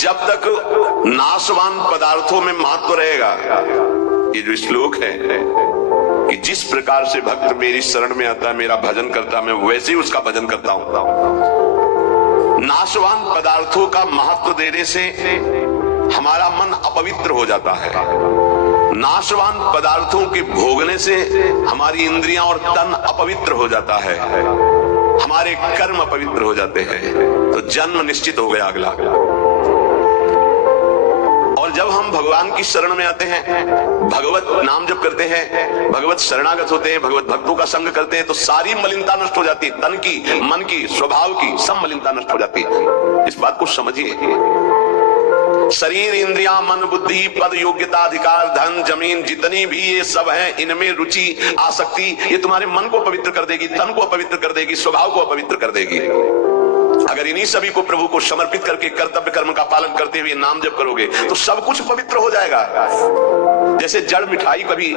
जब तक नाशवान पदार्थों में महत्व रहेगा, ये जो श्लोक है कि जिस प्रकार से भक्त मेरी शरण में आता है, मेरा भजन करता है, मैं वैसे ही उसका भजन करता हूं। नाशवान पदार्थों का महत्व देने से हमारा मन अपवित्र हो जाता है। नाशवान पदार्थों के भोगने से हमारी इंद्रियां और तन अपवित्र हो जाता है, हमारे कर्म अपवित्र हो जाते हैं, तो जन्म निश्चित हो गया अगला। और जब हम भगवान की शरण में आते हैं, भगवत नाम जप करते हैं, भगवत शरणागत होते हैं, भगवत भक्तों का संग करते हैं, तो सारी मलिनता नष्ट हो जाती है, तन की, मन की, स्वभाव की, सब मलिनता नष्ट हो जाती है। इस बात को समझिए। शरीर, इंद्रियां, मन, बुद्धि, पद, योग्यता, अधिकार, धन, जमीन, जितनी भी ये सब है, इनमें रुचि, आसक्ति, ये तुम्हारे मन को पवित्र कर देगी, तन को अपवित्र कर देगी, स्वभाव को अपवित्र कर देगी। अगर इन्हीं सभी को प्रभु को समर्पित करके कर्तव्य कर्म का पालन करते हुए नाम जप करोगे तो सब कुछ पवित्र हो जाएगा। जैसे जड़ मिठाई कभी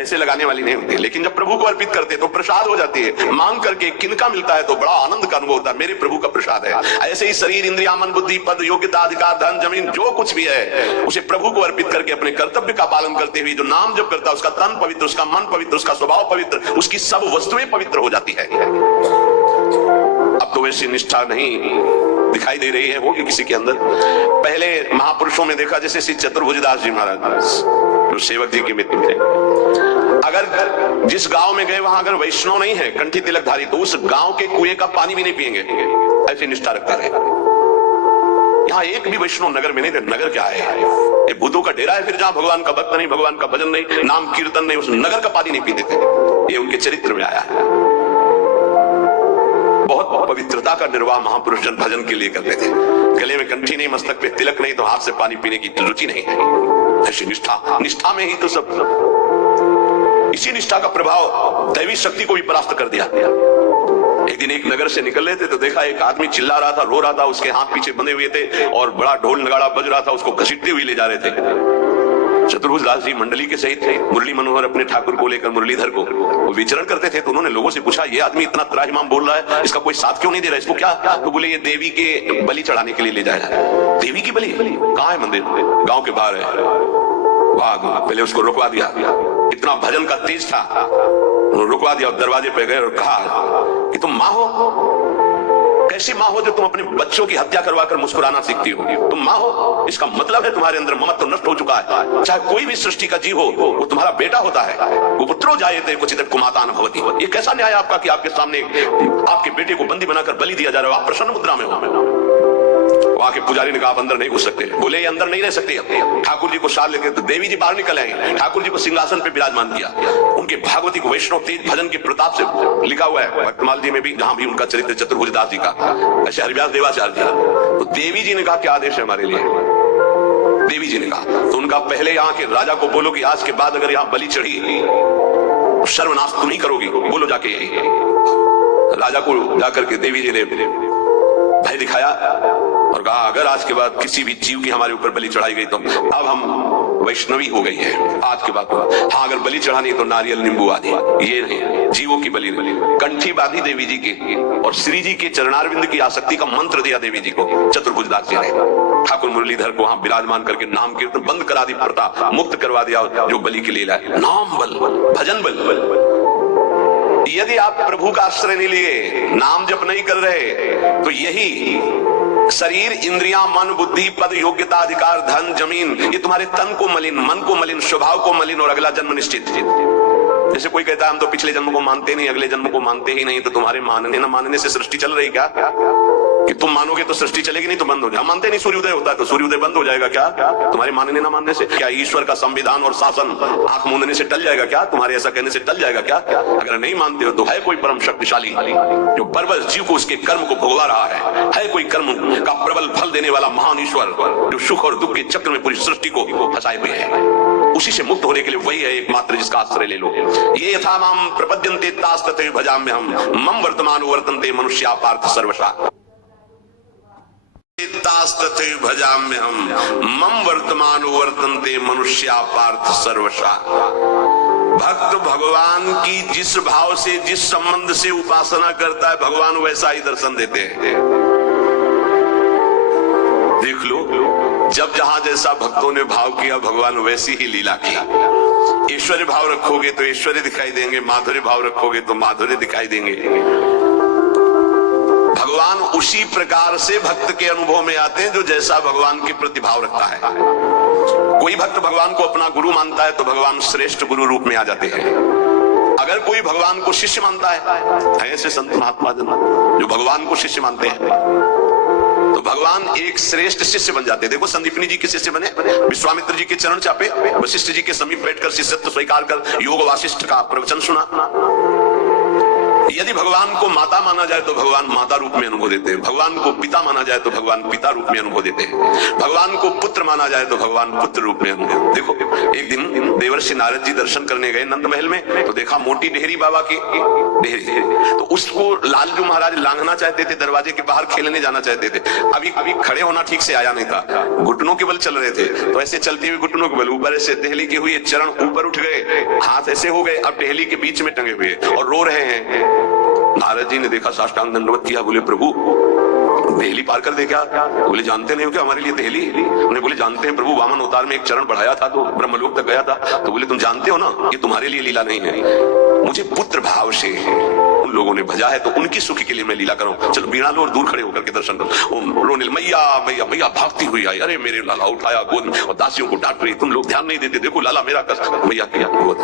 ऐसे लगाने वाली नहीं होती, लेकिन जब प्रभु को अर्पित करते तो प्रसाद हो जाती है। मांग करके किनका मिलता है तो बड़ा आनंद का अनुभव होता है, मेरे प्रभु का प्रसाद है। ऐसे ही शरीर, इंद्रिया, मन, बुद्धि, पद, योग्यता, अधिकार, धन, जमीन, जो कुछ भी है उसे प्रभु को अर्पित करके अपने कर्तव्य का पालन करते हुए जो नाम जप करता है, उसका तन पवित्र, उसका मन पवित्र, उसका स्वभाव पवित्र, उसकी सब वस्तुएं पवित्र हो जाती है। अब तो वैसी निष्ठा नहीं दिखाई दे रही है, होगी किसी के अंदर। पहले महापुरुषों में देखा, जैसे श्री चतुर्भुजदास जी महाराज जो सेवक जी के मित्र थे, अगर जिस गांव में गए वहां अगर वैष्णव नहीं है, कंठी तिलकधारी, तो उस गांव के कुएं का पानी भी नहीं पिएंगे, ऐसी निष्ठा रखता रहे। यहाँ एक भी वैष्णव नगर में नहीं थे। नगर क्या है, ये भूतों का डेरा है। फिर जहां भगवान का भक्त नहीं, भगवान का भजन नहीं, नाम कीर्तन नहीं, उस नगर का पानी नहीं पीते थे। ये उनके चरित्र में आया है। बहुत पवित्रता का निर्वाह महापुरुष जन भजन के लिए करते थे। गले में कंठी नहीं, मस्तक पे तिलक नहीं, तो हाथ से पानी पीने की रुचि नहीं है। ऐसी निष्ठा, निष्ठा में ही तो सब। इसी निष्ठा का प्रभाव दैवी शक्ति को भी परास्त कर दिया। एक दिन एक नगर से निकल रहे थे तो देखा एक आदमी चिल्ला रहा था, रो रहा था, उसके हाथ पीछे बंधे हुए थे और बड़ा ढोल नगाड़ा बज रहा था, उसको घसीटते हुए ले जा रहे थे। चतुर्भुजदास जी मंडली के सहित थे। मुरली मनोहर अपने ठाकुर को लेकर, मुरलीधर को, वो विचरण करते थे। तो उन्होंने लोगों से पूछा, ये आदमी इतना त्राहिमाम बोल रहा है, इसका कोई साथ क्यों नहीं दे रहा, इसको क्या? तो बोले, ये देवी के बलि चढ़ाने के लिए ले जाया है। देवी की बलि? कहाँ है मंदिर? गांव के बाहर है। वाह, पहले उसको रुकवा दिया। इतना भजन का तेज था, रुकवा दिया और दरवाजे पे गए और कहा कि तुम माँ हो? कैसी माँ हो जो तुम अपने बच्चों की हत्या करवाकर मुस्कुराना सीखती हो? तुम माँ हो, इसका मतलब है तुम्हारे अंदर ममत्व नष्ट हो चुका है। चाहे कोई भी सृष्टि का जीव हो, वो तुम्हारा बेटा होता है। वो पुत्रो जायते क्वचित् कुमातान भवति। ये कैसा न्याय आपका कि आपके सामने आपके बेटे को बंदी बनाकर बलि दिया जा रहा है? आप प्रसन्न मुद्रा में हो। वहां के पुजारी ने कहा, आप अंदर नहीं घुस सकते। बोले, ये अंदर नहीं रह सकते। ठाकुर जी को साथ लेके तो देवी जी बाहर निकल आए। ठाकुर जी को सिंहासन पे विराजमान किया। उनके भागवती को वैष्णव तेज भजन के प्रताप से लिखा हुआ है भक्तमाल जी में भी, जहां भी उनका चरित्र चतुर्भुजदास जी का, ऐसे हरिव्यास देवाचार्य जी। तो देवी जी ने कहा, क्या आदेश है हमारे लिए? देवी जी ने कहा, तो उनका पहले यहाँ के राजा को बोलो कि आज के बाद अगर यहाँ बलि चढ़ी तो सर्वनाश तुम ही करोगी, बोलो जाके। यही राजा को जाकर के देवी जी ने भय दिखाया और कहा, अगर आज के बाद किसी भी जीव की हमारे ऊपर बलि चढ़ाई गई तो अब हम वैष्णवी हो गई है आज के बाद। हाँ, अगर बलि चढ़ानी तो नारियल नींबू आदि, ये नहीं, जीवों की बलि। कंठी बांधी देवी जी की और श्री जी के चरणारविंद की आसक्ति का मंत्र दिया देवी जी को चतुर्भुजदास जी ने। ठाकुर मुरलीधर को वहां विराजमान करके नाम कीर्तन बंद करा दी, प्रथा मुक्त करवा दिया, जो बलि के लिए लाए। नाम बल, भजन बल। यदि आप प्रभु का आश्रय नहीं लिए, नाम जप नहीं कर रहे, तो यही शरीर, इंद्रियां, मन, बुद्धि, पद, योग्यता, अधिकार, धन, जमीन, ये तुम्हारे तन को मलिन, मन को मलिन, स्वभाव को मलिन और अगला जन्म निश्चित। जैसे कोई कहता है, हम तो पिछले जन्म को मानते नहीं, अगले जन्म को मानते ही नहीं, तो तुम्हारे मानने न मानने से सृष्टि चल रही क्या? कि तुम मानोगे तो सृष्टि चलेगी, नहीं तो बंद हो जाएगा। मानते नहीं सूर्योदय होता है तो सूर्योदय बंद हो जाएगा क्या? तुम्हारे मानने ना मानने से? क्या ईश्वर का संविधान और शासन आंख मूंदने से टल जाएगा क्या? तुम्हारे ऐसा कहने से टल जाएगा क्या? अगर नहीं मानते हो तो है कोई परम शक्तिशाली जो बर्बर जीव को उसके कर्म को भोगवा रहा है कोई कर्म का प्रबल फल देने वाला महान ईश्वर जो सुख और दुख के चक्र में पूरी सृष्टि को फंसाए हुए है। उसी से मुक्त होने के लिए वही है एकमात्र जिसका आश्रय ले लो। ये यथा माम प्रपद्यन्ते तास्तथे भजाम्यहम् मम वर्तमानो वर्तन्ते मनुष्या पार्थ सर्वशा। तास्तथे भजाम्यहम् मम वर्तमानो वर्तन्ते मनुष्या पार्थ सर्वशा। भक्त भगवान की जिस भाव से, जिस संबंध से उपासना करता है, भगवान वैसा ही दर्शन देते हैं। देख लो, जब जहां जैसा भक्तों ने भाव किया भगवान वैसी ही लीला की। ऐश्वर्य भाव रखोगे तो ऐश्वर्य दिखाई देंगे, माधुर्य भाव रखोगे तो माधुर्य दिखाई देंगे। भगवान उसी प्रकार से भक्त के अनुभव में आते हैं जो जैसा भगवान के प्रति भाव रखता है। कोई भक्त भगवान को अपना गुरु मानता है तो भगवान श्रेष्ठ गुरु रूप में आ जाते हैं। अगर कोई भगवान को शिष्य मानता है, ऐसे संत महात्मा जन जो भगवान को शिष्य मानते हैं, तो भगवान एक श्रेष्ठ शिष्य बन जाते हैं। देखो संदीपनी जी के शिष्य बने, विश्वामित्र जी के चरण चापे, वशिष्ठ जी के समीप बैठकर शिष्यत्व स्वीकार कर योग वासिष्ठ का प्रवचन सुना। यदि भगवान को माता माना जाए तो भगवान माता रूप में अनुभव देते हैं, भगवान को पिता माना जाए तो भगवान पिता रूप में अनुभव देते हैं, भगवान को पुत्र माना जाए तो भगवान पुत्र रूप में अनुभव। देखो एक दिन देवर्षि नारद जी दर्शन करने गए नंद महल में, तो देखा मोटी डेहरी बाबा की डेहरी, तो उसको लालजू महाराज लांघना चाहते थे, दरवाजे के बाहर खेलने जाना चाहते थे। अभी खड़े होना ठीक से आया नहीं था, घुटनों के बल चल रहे थे, तो ऐसे चलते हुए घुटनों के बल ऊपर ऐसे देहली के हुए, चरण ऊपर उठ गए, हाथ ऐसे हो गए, अब देहली के बीच में टंगे हुए और रो रहे हैं। नारद जी ने देखा, साष्टांग दंडवत किया, बोले प्रभु देहली पार कर दे क्या? बोले जानते नहीं हो क्या हमारे लिए देहली? उन्हें बोले जानते हैं प्रभु, वामन अवतार में एक चरण बढ़ाया था तो ब्रह्मलोक तक गया था। तो बोले तुम जानते हो ना ये तुम्हारे लिए लीला नहीं है, मुझे पुत्र भाव से उन लोगों ने भजा है तो उनकी सुखी के लिए मैं लीला करूं। चलो बीड़ा लो और दूर खड़े होकर के दर्शन करो। रोने मैया मैया मैया भागती हुई आई, अरे मेरे लाला उठाया गोद में और दासियों को डांट रही, तुम लोग ध्यान नहीं देते, देखो लाला मेरा कष्ट, मैया किया गोद।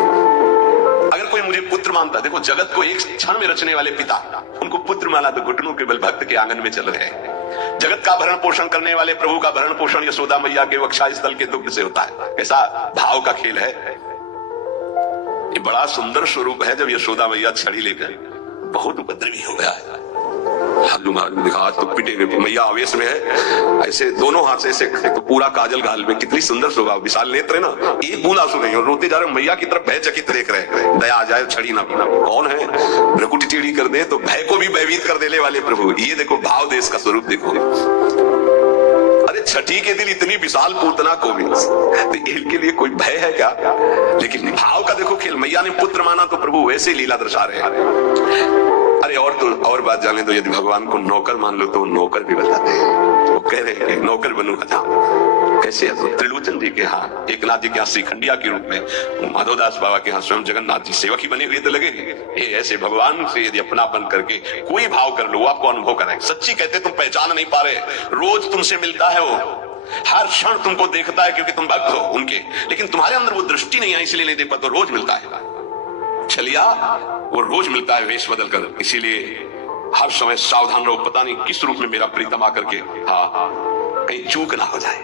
अगर कोई मुझे पुत्र मानता, देखो जगत को एक क्षण में रचने वाले पिता, उनको पुत्र माना तो घुटनों के बल भक्त के आंगन में चल रहे हैं। जगत का भरण पोषण करने वाले प्रभु का भरण पोषण यशोदा मैया के वक्षा स्थल के दुग्ध से होता है। कैसा भाव का खेल है ये, बड़ा सुंदर स्वरूप है। जब यशोदा मैया छड़ी लेकर, बहुत उपद्रवी हो गया है, हालू महाराज ने देखा आज तो पिटेंगे, मैया आवेश में है, ऐसे दोनों हाथ से ऐसे तो पूरा काजल गाल में, कितनी सुंदर शोभा, विशाल नेत्र है ना, एक बूंद आंसू नहीं, और रोते जा रहे मैया की तरफ भयचकित देख रहे हैं, दया आ जाए छड़ी ना पीना। कौन है भ्रकुटी टेढ़ी कर दे तो भय को भी भयभीत कर देने वाले प्रभु। ये देखो भाव देश का स्वरूप देखो। अरे छठी के दिन इतनी विशाल पूतना को भी, तो इनके लिए कोई भय है क्या? लेकिन भाव का देखो खेल। मैया ने पुत्र माना तो प्रभु वैसे लीला दर्शा रहे हैं। अरे और बात जाने दो, यदि भगवान को नौकर मान लो तो नौकर भी बताते हैं। वो कह रहे हैं नौकर बनूंगा था, कैसे? तो त्रिलोचन जी के यहाँ, एकनाथ जी के यहाँ श्रीखंडिया के रूप में, माधवदास बाबा के यहाँ स्वयं जगन्नाथ जी सेवक ही बने हुए तो लगे। ये ऐसे भगवान से यदि अपनापन करके कोई भाव कर लो, आपको अनुभव कराए। सच्ची कहते तुम पहचान नहीं पा रहे, रोज तुमसे मिलता है वो, हर क्षण तुमको देखता है क्योंकि तुम भक्त हो उनके, लेकिन तुम्हारे अंदर वो दृष्टि नहीं है इसलिए नहीं देख पाते। रोज मिलता है छलिया, वो रोज मिलता है वेश बदल कर, इसीलिए हर समय सावधान रहो, पता नहीं किस रूप में मेरा प्रीतम आकर के कहीं चूक ना हो जाए।